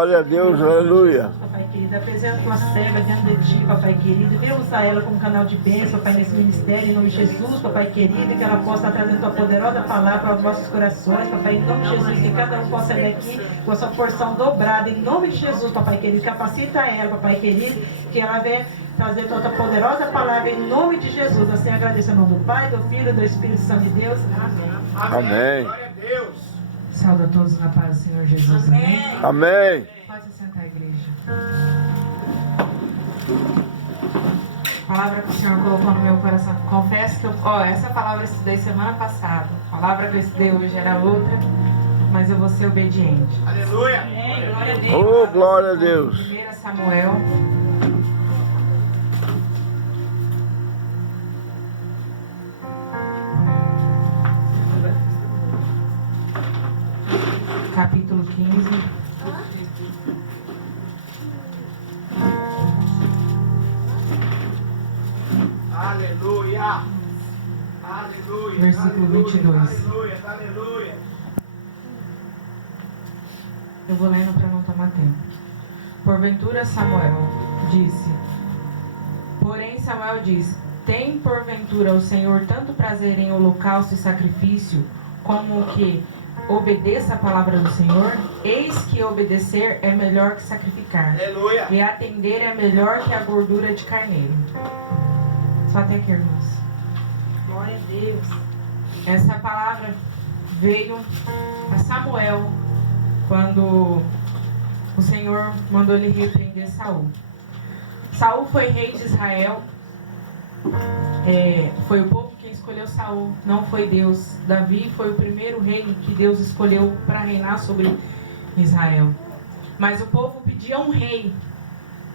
glória a Deus, aleluia. Papai querido, apresenta uma serva diante de ti, papai querido. Venha usar ela como canal de bênção, papai, nesse ministério, em nome de Jesus, papai querido, que ela possa trazer tua poderosa palavra aos nossos corações, papai, em nome de Jesus, que cada um possa sair daqui com a sua porção dobrada, em nome de Jesus, papai querido. Capacita ela, papai querido, que ela venha trazer tua poderosa palavra, em nome de Jesus. Assim agradeço em nome do Pai, do Filho e do Espírito Santo de Deus. Amém. Amém. Glória a Deus. Saúde a todos na paz do Senhor Jesus. Amém. Amém. Pode se sentar, igreja. Palavra que o Senhor colocou no meu coração. Confesso que essa palavra eu estudei semana passada. A palavra que eu estudei hoje era outra, mas eu vou ser obediente. Aleluia. Amém. Glória a Deus. Oh, glória a Deus. 1 Samuel. Capítulo 15. Aleluia. Aleluia. Versículo 22. Aleluia. Aleluia. Eu vou lendo para não tomar tempo. Porventura Samuel disse. Porém Samuel disse: tem porventura o Senhor tanto prazer em holocausto e sacrifício, como que obedeça a palavra do Senhor? Eis que obedecer é melhor que sacrificar. Aleluia. E atender é melhor que a gordura de carneiro. Só até aqui, irmãos. Glória a Deus. Essa palavra veio a Samuel quando o Senhor mandou ele repreender Saul. Saul foi rei de Israel. Foi o povo quem escolheu Saul, não foi Deus. Davi foi o primeiro rei que Deus escolheu para reinar sobre Israel. Mas o povo pedia um rei,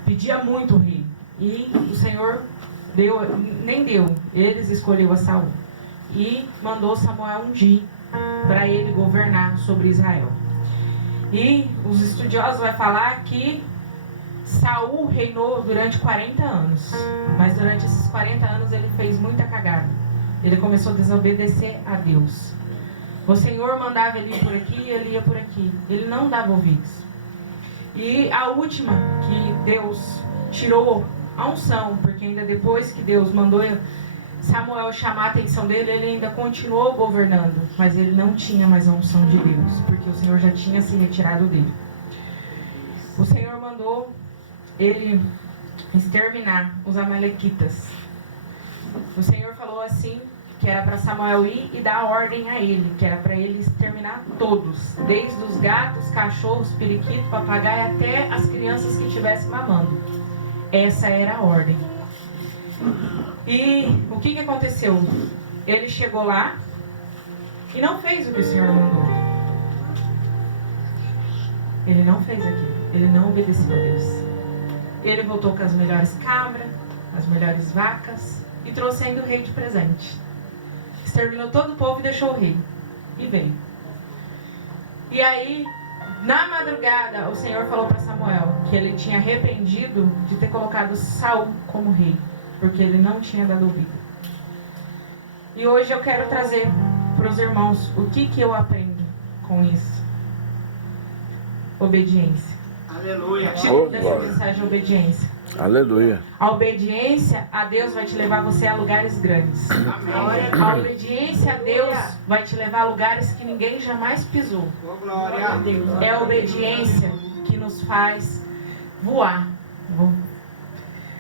pedia muito rei. E o Senhor nem deu, eles escolheu a Saul. E mandou Samuel ungir para ele governar sobre Israel. E os estudiosos vão falar que Saul reinou durante 40 anos. Mas durante esses 40 anos ele fez muita cagada. Ele começou a desobedecer a Deus. O Senhor mandava ele ir por aqui e ele ia por aqui. Ele não dava ouvidos. E a última que Deus tirou a unção, porque ainda depois que Deus mandou Samuel chamar a atenção dele, ele ainda continuou governando. Mas ele não tinha mais a unção de Deus, porque o Senhor já tinha se retirado dele. O Senhor mandou ele exterminar os amalequitas. O Senhor falou assim, que era para Samuel ir e dar ordem a ele, que era para ele exterminar todos, desde os gatos, cachorros, periquitos, papagaio, até as crianças que estivessem mamando. Essa era a ordem. E o que aconteceu? Ele chegou lá e não fez o que o Senhor mandou. Ele não fez aquilo. Ele não obedeceu a Deus. Ele voltou com as melhores cabras, as melhores vacas e trouxe ainda o rei de presente. Exterminou todo o povo e deixou o rei. E veio. E aí, na madrugada, o Senhor falou para Samuel que ele tinha arrependido de ter colocado Saul como rei, porque ele não tinha dado ouvido. E hoje eu quero trazer para os irmãos o que eu aprendo com isso. Obediência. Aleluia. Título dessa mensagem é obediência. Aleluia. A obediência a Deus vai te levar você a lugares grandes. Amém. A obediência a Deus vai te levar a lugares que ninguém jamais pisou. Oh, glória a Deus. É a obediência que nos faz voar.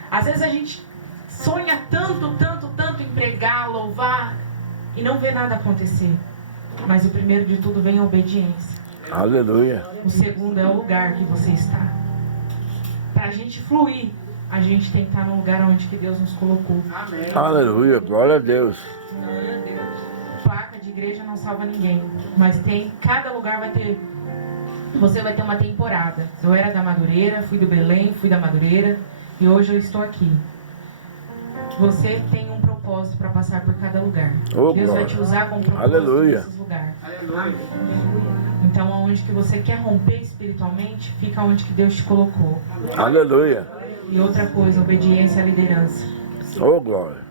Às vezes a gente sonha tanto em pregar, louvar e não vê nada acontecer. Mas o primeiro de tudo vem a obediência. Aleluia. O segundo é o lugar que você está. Para a gente fluir, a gente tem que estar no lugar onde que Deus nos colocou. Amém. Aleluia. Glória a Deus. Glória a Deus. Placa de igreja não salva ninguém. Mas cada lugar vai ter. Você vai ter uma temporada. Eu era da Madureira, fui do Belém, fui da Madureira e hoje eu estou aqui. Você tem um propósito para passar por cada lugar. Oh, Deus vai glória. te usar com propósito Aleluia. nesses lugares. Aleluia. Então, aonde que você quer romper espiritualmente, fica onde que Deus te colocou. Aleluia. E outra coisa, obediência à liderança. Oh, glória.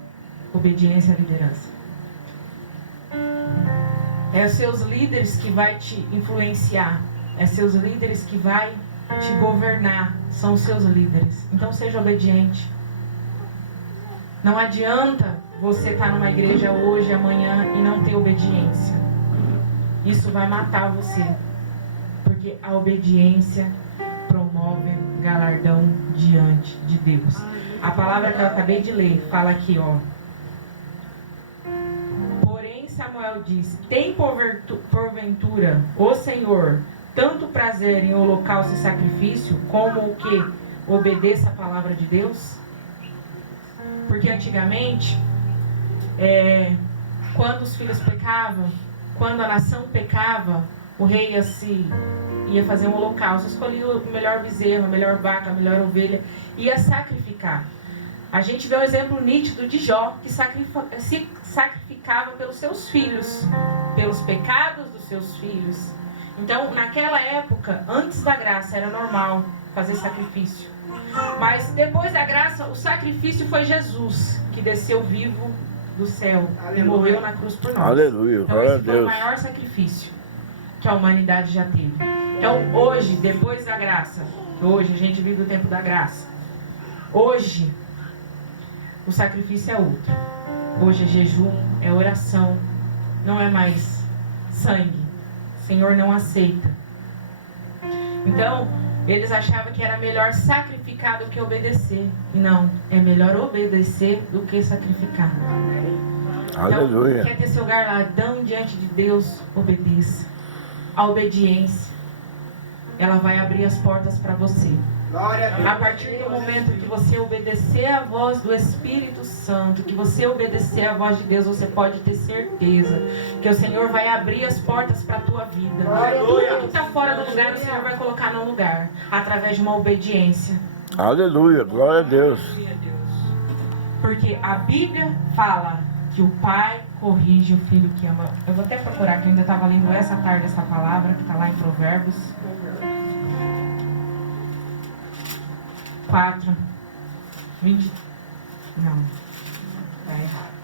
Obediência à liderança. É os seus líderes que vai te influenciar. É seus líderes que vai te governar são os seus líderes. Então seja obediente. Não adianta você estar numa igreja hoje, amanhã e não ter obediência. Isso vai matar você. Porque a obediência promove galardão diante de Deus. A palavra que eu acabei de ler fala aqui, ó. Porém, Samuel diz: tem porventura o Senhor tanto prazer em holocausto e sacrifício como o que obedeça a palavra de Deus? Porque antigamente, quando os filhos pecavam, quando a nação pecava, o rei ia fazer um holocausto, escolhia o melhor bezerro, a melhor vaca, a melhor ovelha, ia sacrificar. A gente vê um exemplo nítido de Jó, que se sacrificava pelos seus filhos, pelos pecados dos seus filhos. Então, naquela época, antes da graça, era normal fazer sacrifício. Mas depois da graça, o sacrifício foi Jesus, que desceu vivo do céu. Aleluia. E morreu na cruz por nós. Aleluia, então glória a esse foi o Deus. maior sacrifício que a humanidade já teve. Então hoje, depois da graça, hoje a gente vive o tempo da graça. Hoje, o sacrifício é outro. Hoje é jejum, é oração, não é mais sangue. O Senhor não aceita. Então, eles achavam que era melhor sacrificar do que obedecer. E não, é melhor obedecer do que sacrificar. Aleluia. Então, quer ter seu galardão diante de Deus, obedeça. A obediência, ela vai abrir as portas para você. Glória a Deus. A partir do momento que você obedecer a voz do Espírito Santo, que você obedecer a voz de Deus, você pode ter certeza que o Senhor vai abrir as portas para a tua vida. Tudo que está fora do lugar, o Senhor vai colocar no lugar, através de uma obediência. Aleluia, glória a Deus. Porque a Bíblia fala que o pai corrige o filho que ama. Eu vou até procurar, que eu ainda estava lendo essa tarde essa palavra, que está lá em Provérbios 4, 20. Não, tá errado.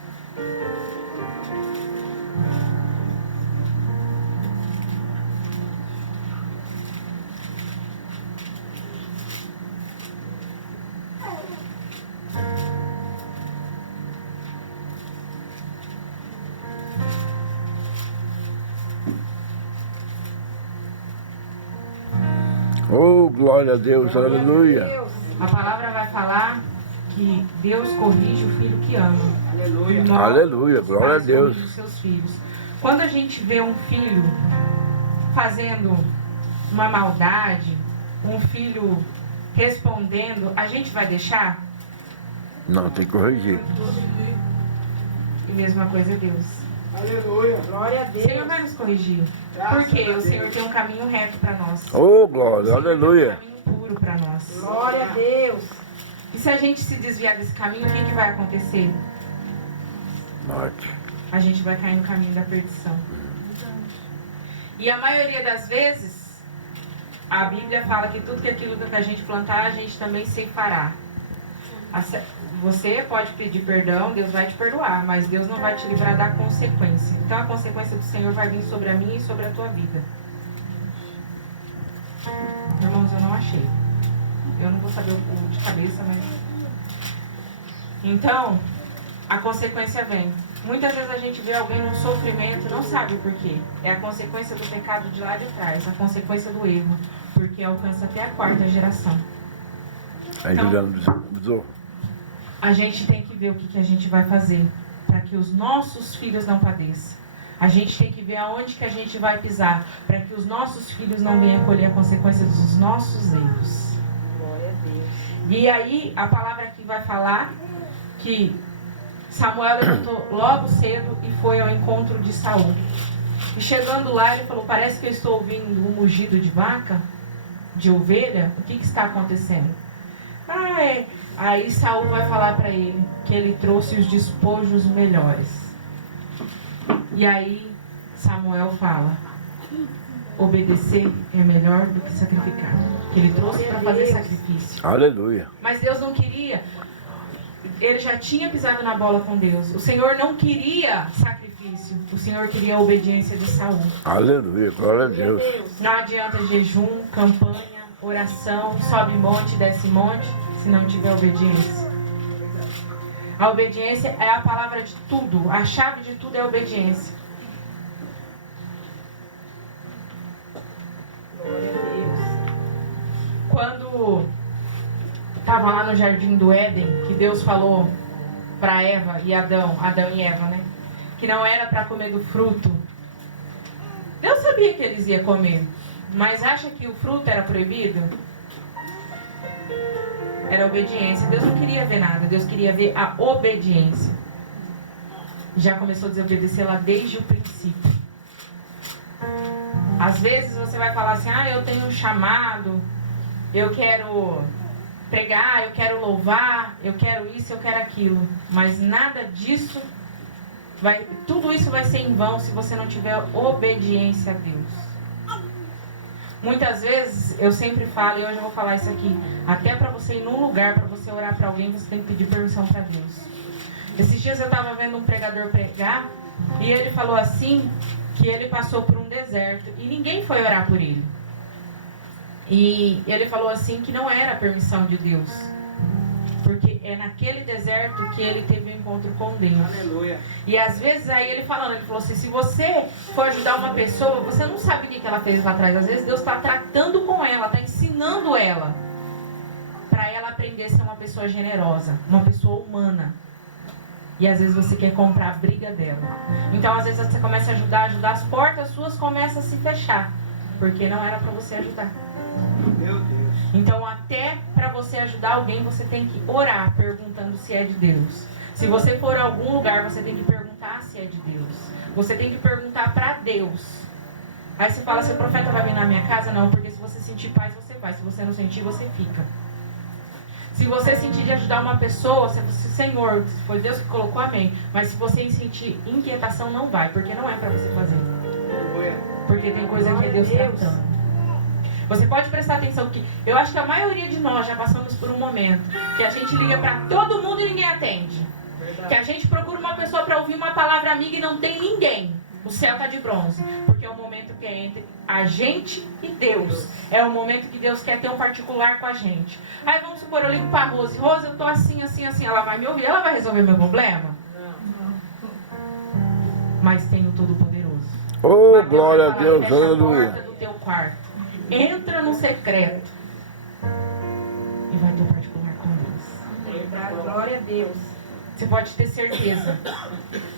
Oh, glória a Deus, aleluia. A palavra vai falar que Deus corrige o filho que ama. Aleluia. Nós, Aleluia, glória a pais, Deus. corrigem os seus filhos. Quando a gente vê um filho fazendo uma maldade, um filho respondendo, a gente vai deixar? Não, tem que corrigir. E mesma coisa é Deus. Aleluia. Glória a O Deus. Senhor vai nos corrigir. Porque o Senhor tem um caminho reto para nós. Oh, glória, O Senhor aleluia. tem um caminho puro para nós. Glória a Deus. E se a gente se desviar desse caminho, o que vai acontecer? Morte. A gente vai cair no caminho da perdição. E a maioria das vezes, a Bíblia fala que tudo aquilo que a gente plantar, a gente também ceifará. Você pode pedir perdão, Deus vai te perdoar, mas Deus não vai te livrar da consequência. Então a consequência do Senhor vai vir sobre a minha e sobre a tua vida. Irmãos, eu não achei. Eu não vou saber o de cabeça, mas... Então, a consequência vem. Muitas vezes a gente vê alguém num sofrimento e não sabe o porquê. É a consequência do pecado de lá de trás, a consequência do erro, porque alcança até a 4ª geração. Aí Juliano avisou. A gente tem que ver o que a gente vai fazer para que os nossos filhos não padeçam. A gente tem que ver aonde que a gente vai pisar para que os nossos filhos não venham colher a consequência dos nossos erros. Glória a Deus. E aí a palavra aqui vai falar que Samuel levantou logo cedo e foi ao encontro de Saul. E chegando lá ele falou: parece que eu estou ouvindo um mugido de vaca, de ovelha. O que está acontecendo? Aí Saul vai falar para ele que ele trouxe os despojos melhores. E aí Samuel fala: obedecer é melhor do que sacrificar. Que ele trouxe para fazer sacrifício. Aleluia. Mas Deus não queria. Ele já tinha pisado na bola com Deus. O Senhor não queria sacrifício. O Senhor queria a obediência de Saul. Aleluia, glória a Deus. Não adianta jejum, campanha, oração, sobe monte, desce monte, se não tiver obediência. A obediência é a palavra de tudo. A chave de tudo é a obediência. Glória a Deus. Quando estava lá no jardim do Éden, que Deus falou para Eva e Adão e Eva, né? Que não era para comer do fruto. Deus sabia que eles iam comer. Mas acha que o fruto era proibido? Era obediência. Deus não queria ver nada. Deus queria ver a obediência. Já começou a desobedecer lá desde o princípio. Às vezes você vai falar assim, eu tenho um chamado, eu quero pregar, eu quero louvar, eu quero isso, eu quero aquilo. Mas nada disso, tudo isso vai ser em vão se você não tiver obediência a Deus. Muitas vezes, eu sempre falo, e hoje eu vou falar isso aqui, até para você ir num lugar, para você orar para alguém, você tem que pedir permissão para Deus. Esses dias eu estava vendo um pregador pregar, e ele falou assim, que ele passou por um deserto, e ninguém foi orar por ele. E ele falou assim, que não era a permissão de Deus, porque é naquele deserto que ele teve um encontro com Deus. Aleluia. E às vezes aí ele falou assim, se você for ajudar uma pessoa, você não sabe o que ela fez lá atrás. Às vezes Deus está tratando com ela, está ensinando ela, para ela aprender a ser uma pessoa generosa, uma pessoa humana. E às vezes você quer comprar a briga dela. Então às vezes você começa a ajudar, as portas suas começam a se fechar, porque não era para você ajudar. Meu Deus. Então até para você ajudar alguém, você tem que orar perguntando se é de Deus. Se você for a algum lugar, você tem que perguntar se é de Deus. Você tem que perguntar para Deus. Aí você fala, se o profeta vai vir na minha casa? Não, porque se você sentir paz, você vai. Se você não sentir, você fica. Se você sentir de ajudar uma pessoa, se você, Senhor, se foi Deus que colocou, amém. Mas se você sentir inquietação, não vai, porque não é para você fazer. Porque tem coisa que é Deus tratando. Você pode prestar atenção que eu acho que a maioria de nós já passamos por um momento que a gente liga para todo mundo e ninguém atende. Verdade. Que a gente procura uma pessoa para ouvir uma palavra amiga e não tem ninguém. O céu está de bronze. Porque é o momento que é entre a gente e Deus. É o momento que Deus quer ter um particular com a gente. Aí vamos supor, eu ligo para a Rose. Rose, eu tô assim, assim, assim. Ela vai me ouvir, ela vai resolver meu problema? Não. Mas tem o Todo-Poderoso. Oh, Mateus glória a vai falar, Deus, fecha a aleluia. porta do teu quarto. Entra no secreto. E vai ter um particular com Deus. Verdade. Glória a Deus. Você pode ter certeza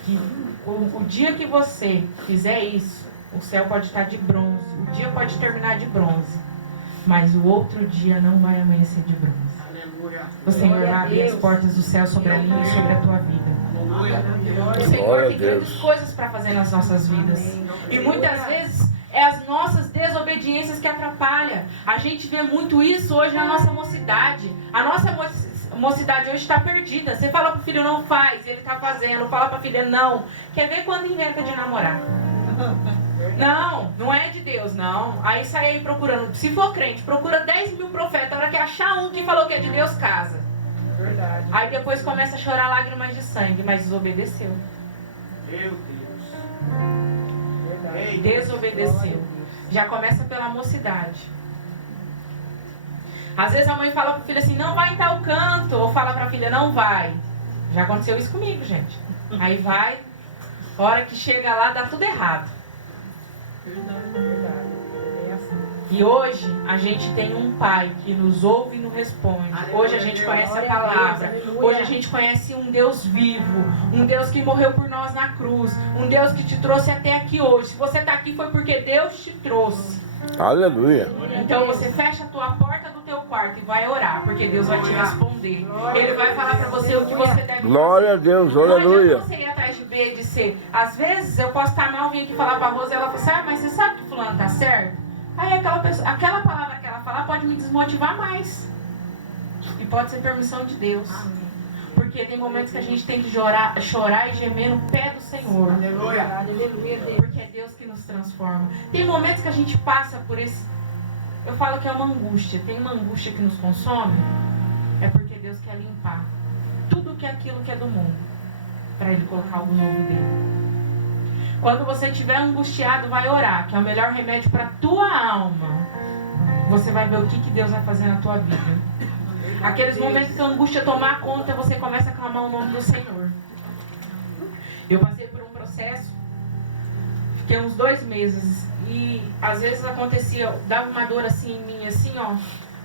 que o dia que você fizer isso, o céu pode estar de bronze. O dia pode terminar de bronze. Mas o outro dia não vai amanhecer de bronze. Aleluia. O Senhor Glória vai a abrir as Deus. portas do céu sobre a minha e sobre a tua vida. Aleluia. O Senhor Glória a tem grandes Deus. coisas para fazer nas nossas vidas. E muitas vezes é as nossas desobediências que atrapalham. A gente vê muito isso hoje na nossa mocidade. A nossa mocidade hoje está perdida. Você fala para o filho não faz, ele está fazendo. Fala para a filha não. Quer ver quando inventa de namorar? Não, não é de Deus, não. Aí sai aí procurando. Se for crente, procura 10 mil profetas. A hora que achar um que falou que é de Deus, casa. Verdade. Aí depois começa a chorar lágrimas de sangue, mas desobedeceu. Meu Deus. Verdade. Desobedeceu. Já começa pela mocidade. Às vezes a mãe fala para o filho assim, não vai em tal canto. Ou fala para a filha, não vai. Já aconteceu isso comigo, gente. Aí vai, a hora que chega lá, dá tudo errado. Verdade. É assim. E hoje a gente tem um pai que nos ouve e nos responde. Hoje a gente conhece a palavra. Hoje a gente conhece um Deus vivo. Um Deus que morreu por nós na cruz. Um Deus que te trouxe até aqui hoje. Se você está aqui foi porque Deus te trouxe. Aleluia. Então você fecha a tua porta do teu quarto e vai orar. Porque Deus vai te responder. Ele vai falar para você o que você deve fazer. Glória a Deus, Não aleluia. adianta você ir atrás de B, de C. Às vezes eu posso estar mal, vir aqui falar pra Rosa e ela fala assim, mas você sabe que fulano tá certo? Aí aquela palavra que ela falar pode me desmotivar mais. E pode ser permissão de Deus. Porque tem momentos que a gente tem que chorar e gemer no pé do Senhor. Aleluia. Aleluia. Deus. Porque é Deus que nos transforma. Tem momentos que a gente passa por esse... Eu falo que é uma angústia. Tem uma angústia que nos consome. É porque Deus quer limpar tudo que é aquilo que é do mundo, para Ele colocar algo novo dele. Quando você estiver angustiado, vai orar, que é o melhor remédio para a tua alma. você vai ver o que Deus vai fazer na tua vida. Aqueles momentos que a angústia tomar conta, você começa a clamar o nome do Senhor. Eu passei por um processo, fiquei uns 2 meses, e às vezes acontecia, dava uma dor assim em mim, assim, ó,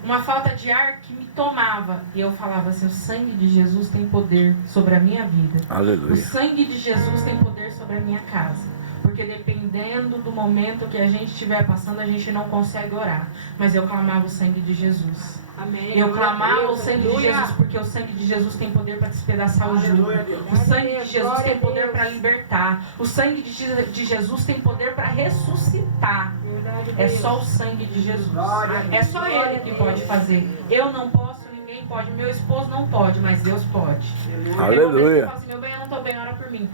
uma falta de ar que me tomava. E eu falava assim, o sangue de Jesus tem poder sobre a minha vida. Aleluia. O sangue de Jesus tem poder sobre a minha casa. Porque dependendo do momento que a gente estiver passando, a gente não consegue orar. Mas eu clamava o sangue de Jesus. Amém. Eu clamava o sangue de Aleluia. Jesus, porque o sangue de Jesus tem poder para despedaçar o jugo. Aleluia, Deus. O sangue de Jesus Glória tem a poder Deus. para libertar. O sangue de Jesus tem poder para ressuscitar. Verdade, É Deus. só o sangue de Jesus. Glória a Deus. É só Glória Ele a que Deus. pode fazer. Eu não posso, ninguém pode. Meu esposo não pode, mas Deus pode. Tem Aleluia. momentos que eu falo assim, meu bem, eu não estou bem, ora por mim.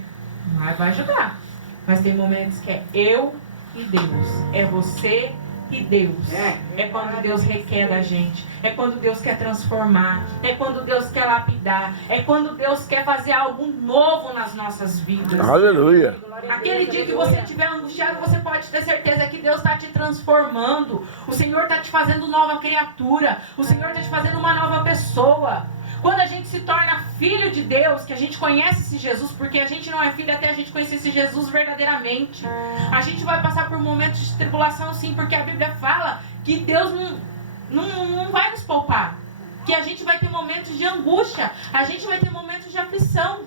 Vai ajudar. Mas tem momentos que é eu e Deus. É você e Deus. É quando Deus requer da gente. É quando Deus quer transformar. É quando Deus quer lapidar. É quando Deus quer fazer algo novo nas nossas vidas. Aleluia. Glória a Aquele Deus, dia que aleluia. você estiver angustiado, você pode ter certeza que Deus está te transformando. O Senhor está te fazendo nova criatura. O Senhor está te fazendo uma nova pessoa. Quando a gente se torna filho de Deus, que a gente conhece esse Jesus, porque a gente não é filho até a gente conhecer esse Jesus verdadeiramente. A gente vai passar por momentos de tribulação, sim, porque a Bíblia fala que Deus não vai nos poupar. Que a gente vai ter momentos de angústia, a gente vai ter momentos de aflição.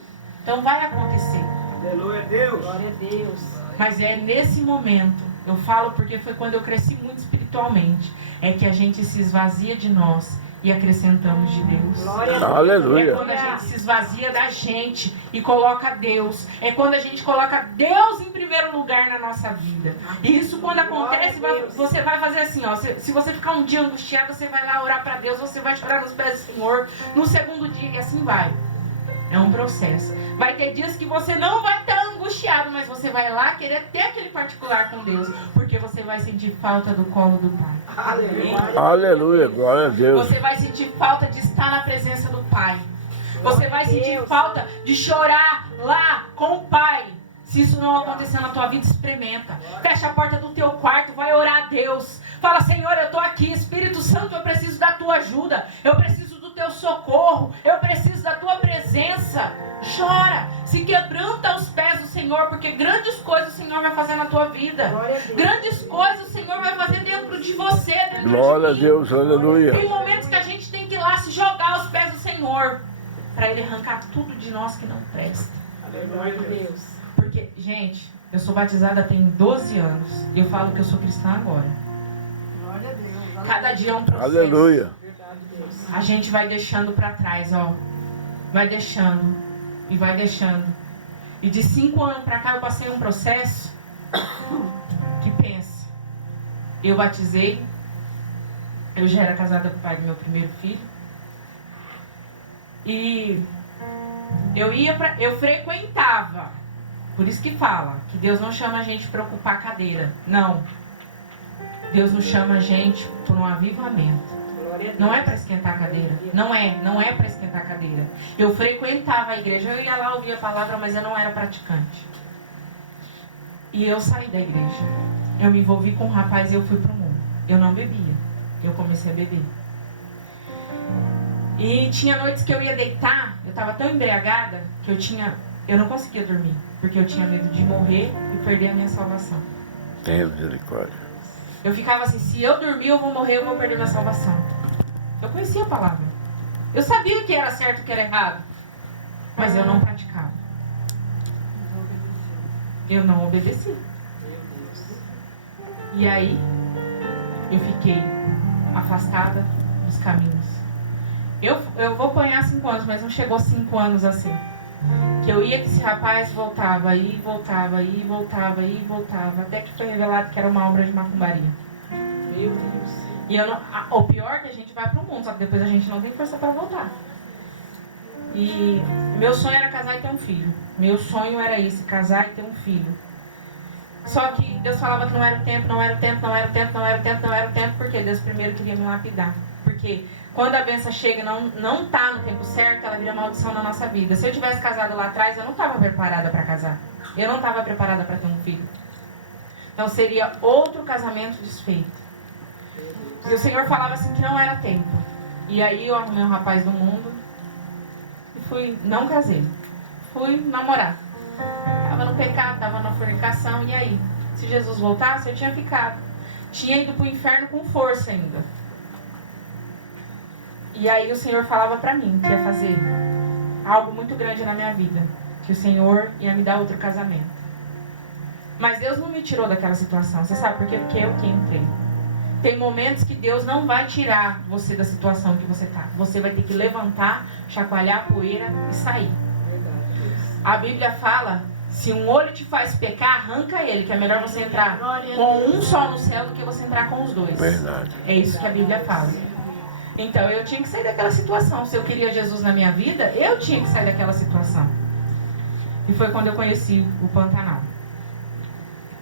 Então vai acontecer. Aleluia, Deus. Glória a Deus. Mas é nesse momento, eu falo porque foi quando eu cresci muito espiritualmente, é que a gente se esvazia de nós e acrescentamos de Deus. Glória a Deus. Aleluia. É quando a gente se esvazia da gente e coloca Deus. É quando a gente coloca Deus em primeiro lugar na nossa vida. E isso quando acontece, você vai fazer assim, ó. Se você ficar um dia angustiado, você vai lá orar para Deus, você vai chorar nos pés do Senhor. No segundo dia, e assim vai. É um processo. Vai ter dias que você não vai estar angustiado, mas você vai lá querer ter aquele particular com Deus, porque você vai sentir falta do colo do Pai. Aleluia. Aleluia. Glória a Deus. Você vai sentir falta de estar na presença do Pai. Você vai sentir falta de chorar lá com o Pai. Se isso não acontecer na tua vida, experimenta. Fecha a porta do teu quarto, vai orar a Deus. Fala, Senhor, eu estou aqui. Espírito Santo, eu preciso da tua ajuda. Eu preciso do teu socorro. Eu preciso da tua presença. Chora. Se quebranta aos pés do Senhor, porque grandes coisas o Senhor vai fazer na tua vida. Glória a Deus. Grandes coisas o Senhor vai fazer dentro de você, dentro Glória a de mim. Deus. Aleluia. Tem momentos que a gente tem que ir lá se jogar aos pés do Senhor, para Ele arrancar tudo de nós que não presta. Glória a Deus. Porque, gente, eu sou batizada tem 12 anos. E eu falo que eu sou cristã agora. Glória a Deus. Cada dia é um processo. Aleluia. Verdade, Deus. A gente vai deixando para trás, ó. Vai deixando. E vai deixando. E de 5 anos para cá eu passei um processo que pensa. Eu batizei. Eu já era casada com o pai do meu primeiro filho. E eu frequentava. Por isso que fala que Deus não chama a gente para ocupar a cadeira. Não. Deus nos chama a gente por um avivamento. Glória a Deus. Não é para esquentar a cadeira. Não é para esquentar a cadeira. Eu frequentava a igreja, eu ia lá ouvir a palavra, mas eu não era praticante. E eu saí da igreja. Eu me envolvi com um rapaz e eu fui pro mundo. Eu não bebia. Eu comecei a beber. E tinha noites que eu ia deitar, eu estava tão embriagada que eu não conseguia dormir, porque eu tinha medo de morrer e perder a minha salvação. Tenha misericórdia. Eu ficava assim, se eu dormir eu vou morrer, eu vou perder minha salvação. Eu conhecia a palavra. Eu sabia o que era certo e o que era errado. Mas eu não praticava. Eu não obedeci. E aí, eu fiquei afastada dos caminhos. Eu vou apanhar 5 anos, mas não chegou 5 anos assim. Que eu ia que esse rapaz voltava, aí voltava, aí voltava, aí voltava. Até que foi revelado que era uma obra de macumbaria. Meu Deus. E o pior é que a gente vai pro mundo, só que depois a gente não tem força para voltar. E meu sonho era casar e ter um filho. Meu sonho era esse, casar e ter um filho. Só que Deus falava que não era o tempo, não era o tempo, não era o tempo, não era o tempo, não era o tempo, porque Deus primeiro queria me lapidar. Porque quando a bênção chega e não tá no tempo certo, ela vira maldição na nossa vida. Se eu tivesse casado lá atrás, eu não estava preparada para casar. Eu não estava preparada para ter um filho. Então seria outro casamento desfeito. E o Senhor falava assim que não era tempo. E aí eu arrumei um rapaz do mundo e não casei. Fui namorar. Tava no pecado, tava na fornicação, e aí? Se Jesus voltasse, eu tinha ficado. Tinha ido pro inferno com força ainda. E aí o Senhor falava pra mim que ia fazer algo muito grande na minha vida. Que o Senhor ia me dar outro casamento. Mas Deus não me tirou daquela situação. Você sabe por quê? Porque eu que entrei. Tem momentos que Deus não vai tirar você da situação que você está. Você vai ter que levantar, chacoalhar a poeira e sair. A Bíblia fala, se um olho te faz pecar, arranca ele, que é melhor você entrar com um só no céu do que você entrar com os dois. Verdade. É isso que a Bíblia fala. Então eu tinha que sair daquela situação. Se eu queria Jesus na minha vida, eu tinha que sair daquela situação. E foi quando eu conheci o Pantanal.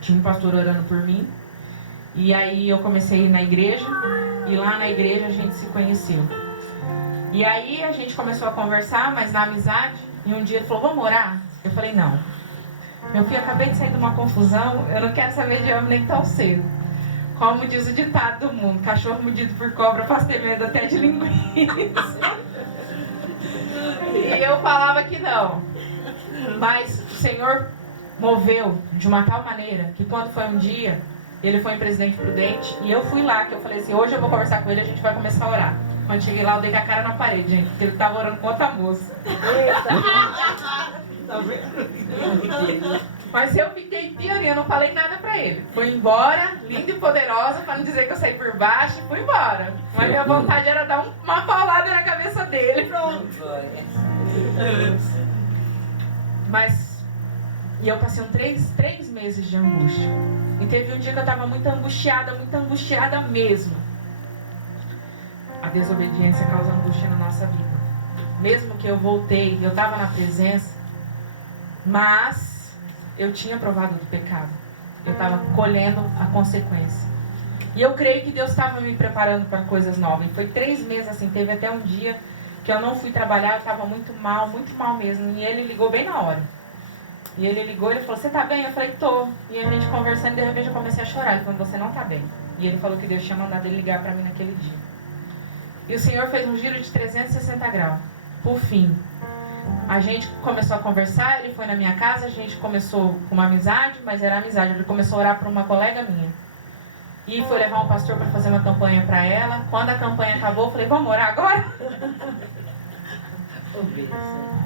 Tinha um pastor orando por mim. E aí eu comecei a ir na igreja, e lá na igreja a gente se conheceu. E aí a gente começou a conversar, mas na amizade, e um dia ele falou, vamos orar? Eu falei, não. Meu filho, acabei de sair de uma confusão, eu não quero saber de homem nem tão cedo. Como diz o ditado do mundo, cachorro mordido por cobra faz ter medo até de linguiça. E eu falava que não. Mas o Senhor moveu de uma tal maneira, que quando foi um dia... Ele foi em Presidente Prudente e eu fui lá, que eu falei assim, hoje eu vou conversar com ele, a gente vai começar a orar. Quando cheguei lá, eu dei com a cara na parede, gente, porque ele estava orando com outra moça. Mas eu fiquei pianinha, eu não falei nada pra ele. Fui embora, linda e poderosa, pra não dizer que eu saí por baixo, e fui embora. Mas minha vontade era dar uma paulada na cabeça dele. Pronto. Mas... E eu passei três meses de angústia. E teve um dia que eu estava muito angustiada mesmo. A desobediência causa angústia na nossa vida. Mesmo que eu voltei, eu estava na presença, mas eu tinha provado do pecado. Eu estava colhendo a consequência. E eu creio que Deus estava me preparando para coisas novas. E foi 3 meses assim, teve até um dia que eu não fui trabalhar, eu estava muito mal mesmo. E ele ligou bem na hora. E ele ligou e falou, você tá bem? Eu falei, tô. E a gente conversando, e de repente eu comecei a chorar. Ele falou, você não tá bem. E ele falou que Deus tinha mandado ele ligar pra mim naquele dia. E o Senhor fez um giro de 360 graus. Por fim, a gente começou a conversar, ele foi na minha casa, a gente começou com uma amizade, mas era amizade. Ele começou a orar por uma colega minha. E foi levar um pastor para fazer uma campanha para ela. Quando a campanha acabou, eu falei, vamos orar agora?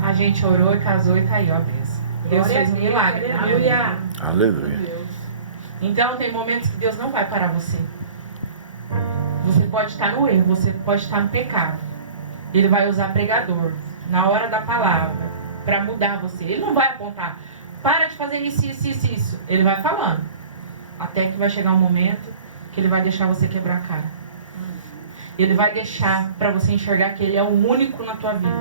A gente orou e casou e caiu a bênção. Deus fez um milagre. Aleluia. Aleluia. Então tem momentos que Deus não vai parar você. Você pode estar no erro, você pode estar no pecado. Ele vai usar pregador na hora da palavra para mudar você. Ele não vai apontar, para de fazer isso. Ele vai falando. Até que vai chegar um momento que ele vai deixar você quebrar a cara. Ele vai deixar para você enxergar que ele é o único na tua vida.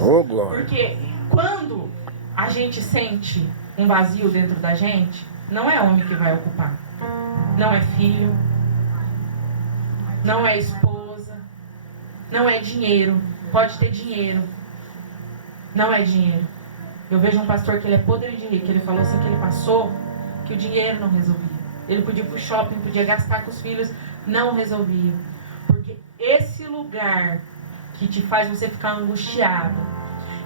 Oh, glória. Porque quando a gente sente um vazio dentro da gente, não é homem que vai ocupar. Não é filho. Não é esposa. Não é dinheiro. Pode ter dinheiro. Não é dinheiro. Eu vejo um pastor que ele é podre de rico. Ele falou assim que ele passou que o dinheiro não resolvia. Ele podia ir pro shopping, podia gastar com os filhos, não resolvia. Porque esse lugar que te faz você ficar angustiado,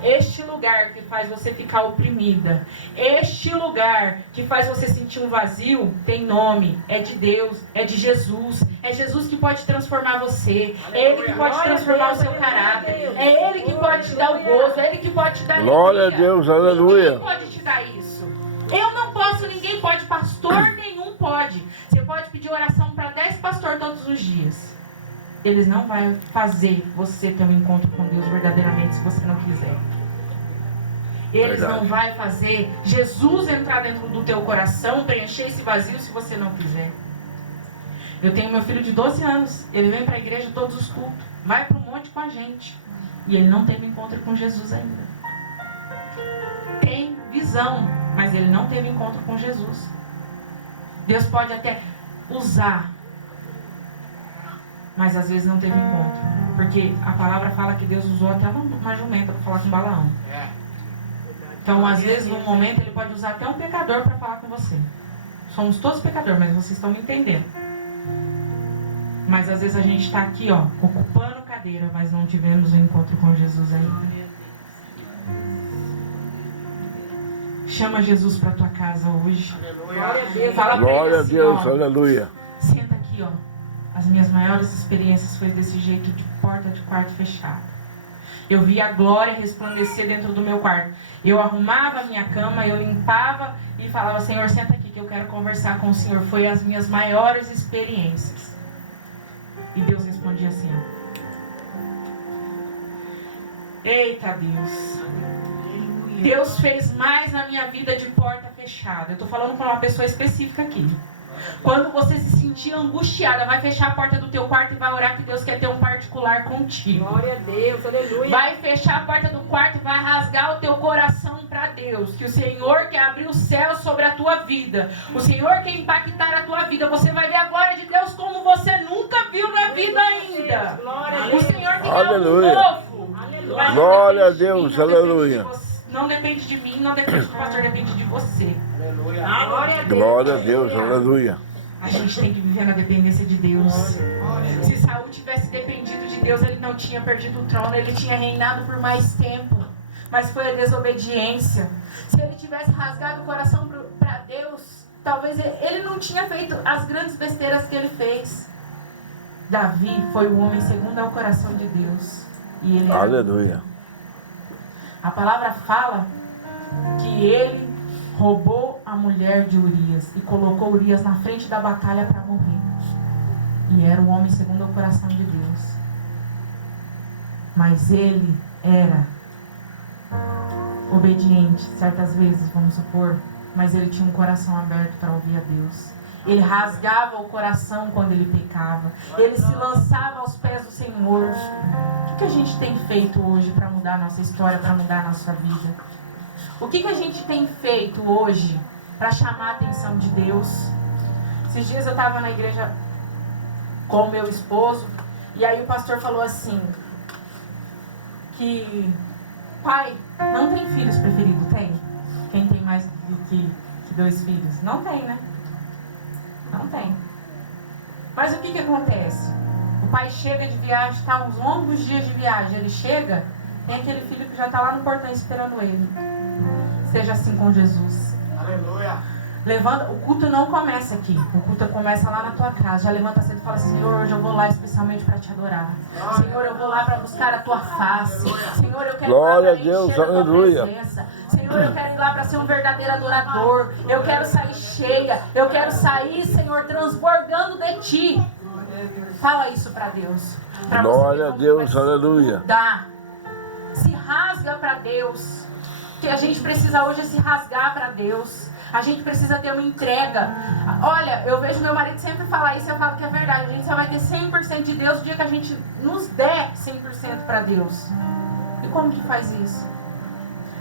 este lugar que faz você ficar oprimida, este lugar que faz você sentir um vazio, tem nome, é de Deus, é de Jesus. É Jesus que pode transformar você, é Ele que pode transformar o seu caráter, é Ele que pode te dar o gozo, é Ele que pode te dar a Glória a alegria. Deus, aleluia. Ninguém pode te dar isso. Eu não posso, ninguém pode, pastor nenhum pode. Você pode pedir oração para 10 pastores todos os dias. Eles não vão fazer você ter um encontro com Deus verdadeiramente se você não quiser. Eles Verdade. não vão fazer Jesus entrar dentro do teu coração, preencher esse vazio se você não quiser. Eu tenho meu filho de 12 anos. Ele vem para a igreja todos os cultos. Vai para o monte com a gente. E ele não teve encontro com Jesus ainda. Tem visão, mas ele não teve encontro com Jesus. Deus pode até usar, mas às vezes não teve encontro. Porque a palavra fala que Deus usou até uma jumenta para falar com Balaão. Então, às vezes, num momento, ele pode usar até um pecador para falar com você. Somos todos pecadores, mas vocês estão me entendendo. Mas às vezes a gente está aqui, ó, ocupando cadeira, mas não tivemos o encontro com Jesus ainda. Chama Jesus para tua casa hoje. Glória a Deus. Fala pra ele Glória a assim, Deus, ó, aleluia. senta aqui, ó. As minhas maiores experiências foi desse jeito, de porta de quarto fechada. Eu via a glória resplandecer dentro do meu quarto. Eu arrumava a minha cama, eu limpava e falava, Senhor, senta aqui que eu quero conversar com o Senhor. Foi as minhas maiores experiências. E Deus respondia assim, ó. Eita Deus. Deus fez mais na minha vida de porta fechada. Eu estou falando com uma pessoa específica aqui. Quando você se sentir angustiada, vai fechar a porta do teu quarto e vai orar que Deus quer ter um particular contigo. Glória a Deus, aleluia. Vai fechar a porta do quarto e vai rasgar o teu coração para Deus. Que o Senhor quer abrir o céu sobre a tua vida. O Senhor quer impactar a tua vida. Você vai ver a glória de Deus como você nunca viu na vida ainda. Glória a O Deus. Senhor tem Aleluia. algo novo. Aleluia. Mas não Glória a depende de mim, Deus, não depende aleluia. de você. Não depende de mim, não depende do pastor, depende de você. Glória a Deus. Glória a Deus, aleluia. A gente tem que viver na dependência de Deus. Se Saul tivesse dependido de Deus, ele não tinha perdido o trono, ele tinha reinado por mais tempo. Mas foi a desobediência. Se ele tivesse rasgado o coração para Deus, talvez ele não tinha feito as grandes besteiras que ele fez. Davi foi o homem segundo ao coração de Deus. E ele era... Aleluia. A palavra fala que ele roubou a mulher de Urias e colocou Urias na frente da batalha para morrer. E era o homem segundo o coração de Deus. Mas ele era obediente, certas vezes, vamos supor, mas ele tinha um coração aberto para ouvir a Deus. Ele rasgava o coração quando ele pecava. Ele se lançava aos pés do Senhor. O que a gente tem feito hoje para mudar a nossa história, para mudar a nossa vida? O que a gente tem feito hoje para chamar a atenção de Deus? Esses dias eu estava na igreja com o meu esposo e aí o pastor falou assim, que pai não tem filhos preferidos, tem? Quem tem mais do que 2 filhos? Não tem, né? Não tem. Mas o que acontece? O pai chega de viagem, está uns longos dias de viagem, ele chega, tem aquele filho que já está lá no portão esperando ele. Seja assim com Jesus. Aleluia. Levanta, o culto não começa aqui, o culto começa lá na tua casa. Já levanta cedo e fala, Senhor, hoje eu vou lá especialmente para te adorar. Senhor, eu vou lá para buscar a tua face. Senhor, eu quero Glória ir lá a Deus, encher a tua aleluia. presença. Senhor, eu quero ir lá para ser um verdadeiro adorador. Eu quero sair cheia. Eu quero sair, Senhor, transbordando de ti. Fala isso para Deus. Pra você Glória ver a como Deus, vai aleluia. mudar. Se rasga para Deus. O que a gente precisa hoje é se rasgar para Deus. A gente precisa ter uma entrega. Olha, eu vejo meu marido sempre falar isso, eu falo que é verdade. A gente só vai ter 100% de Deus no dia que a gente nos der 100% para Deus. E como que faz isso?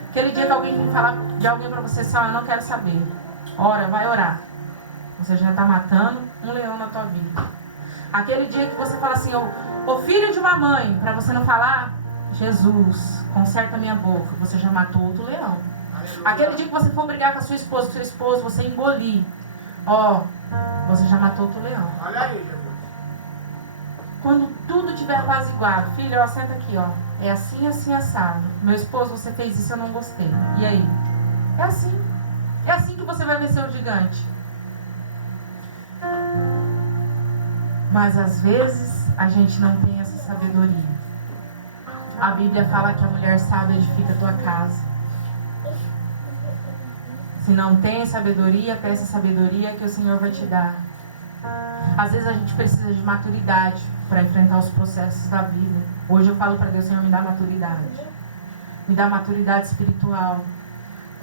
Aquele dia que alguém vem falar de alguém para você assim, eu não quero saber. Ora, vai orar. Você já está matando um leão na tua vida. Aquele dia que você fala assim, ô filho de uma mãe, para você não falar, Jesus, conserta a minha boca. Você já matou outro leão. Aquele dia que você for brigar com a sua esposa, com seu esposo, você engolir. Você já matou outro leão. Olha aí, Jesus. Quando tudo estiver apaziguado, filho, senta aqui, é assim, assim, assado. Meu esposo, você fez isso, eu não gostei. E aí? É assim. É assim que você vai vencer o gigante. Mas às vezes a gente não tem essa sabedoria. A Bíblia fala que a mulher sábia edifica a tua casa. Se não tem sabedoria, peça sabedoria que o Senhor vai te dar. Às vezes a gente precisa de maturidade para enfrentar os processos da vida. Hoje eu falo para Deus, Senhor, me dá maturidade. Me dá maturidade espiritual.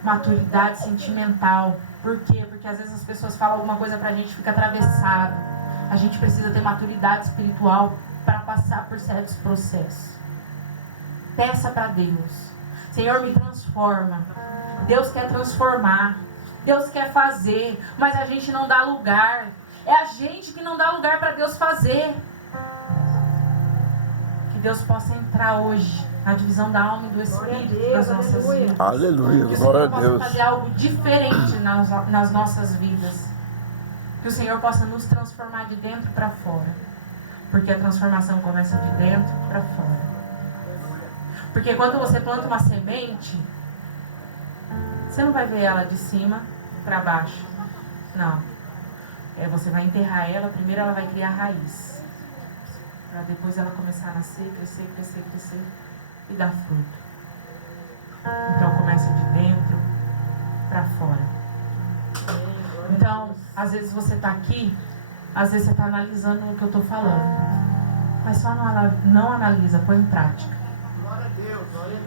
Maturidade sentimental. Por quê? Porque às vezes as pessoas falam alguma coisa pra gente e fica atravessado. A gente precisa ter maturidade espiritual para passar por certos processos. Peça para Deus. Senhor, me transforma. Deus quer transformar. Deus quer fazer. Mas a gente não dá lugar. É a gente que não dá lugar para Deus fazer. Que Deus possa entrar hoje na divisão da alma e do Espírito das nossas vidas. Aleluia, Que o glória Senhor a possa Deus. fazer algo diferente nas nossas vidas. Que o Senhor possa nos transformar de dentro para fora. Porque a transformação começa de dentro para fora. Porque quando você planta uma semente, você não vai ver ela de cima para baixo. Não. Você vai enterrar ela, primeiro ela vai criar raiz. Para depois ela começar a nascer, crescer, crescer, crescer e dar fruto. Então começa de dentro para fora. Então, às vezes você está aqui, às vezes você está analisando o que eu estou falando. Mas só não analisa, põe em prática.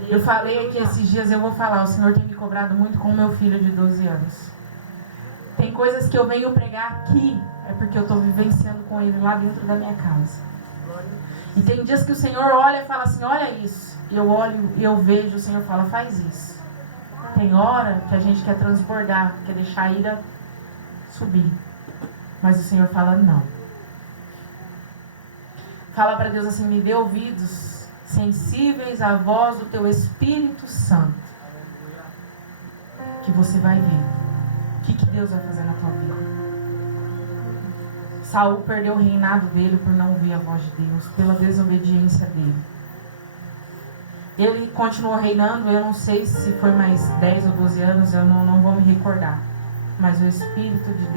Eu falei aqui esses dias, eu vou falar, o Senhor tem me cobrado muito com o meu filho de 12 anos. Tem coisas que eu venho pregar aqui, é porque eu estou vivenciando com ele lá dentro da minha casa. E tem dias que o Senhor olha e fala assim, olha isso. E eu olho e eu vejo, o Senhor fala, faz isso. Tem hora que a gente quer transbordar, quer deixar a ira subir. Mas o Senhor fala, não. Fala para Deus assim, me dê ouvidos sensíveis à voz do teu Espírito Santo. Que você vai ver o que Deus vai fazer na tua vida. Saul perdeu o reinado dele por não ouvir a voz de Deus, pela desobediência dele. Ele continuou reinando, eu não sei se foi mais 10 ou 12 anos, eu não vou me recordar. Mas o Espírito de Deus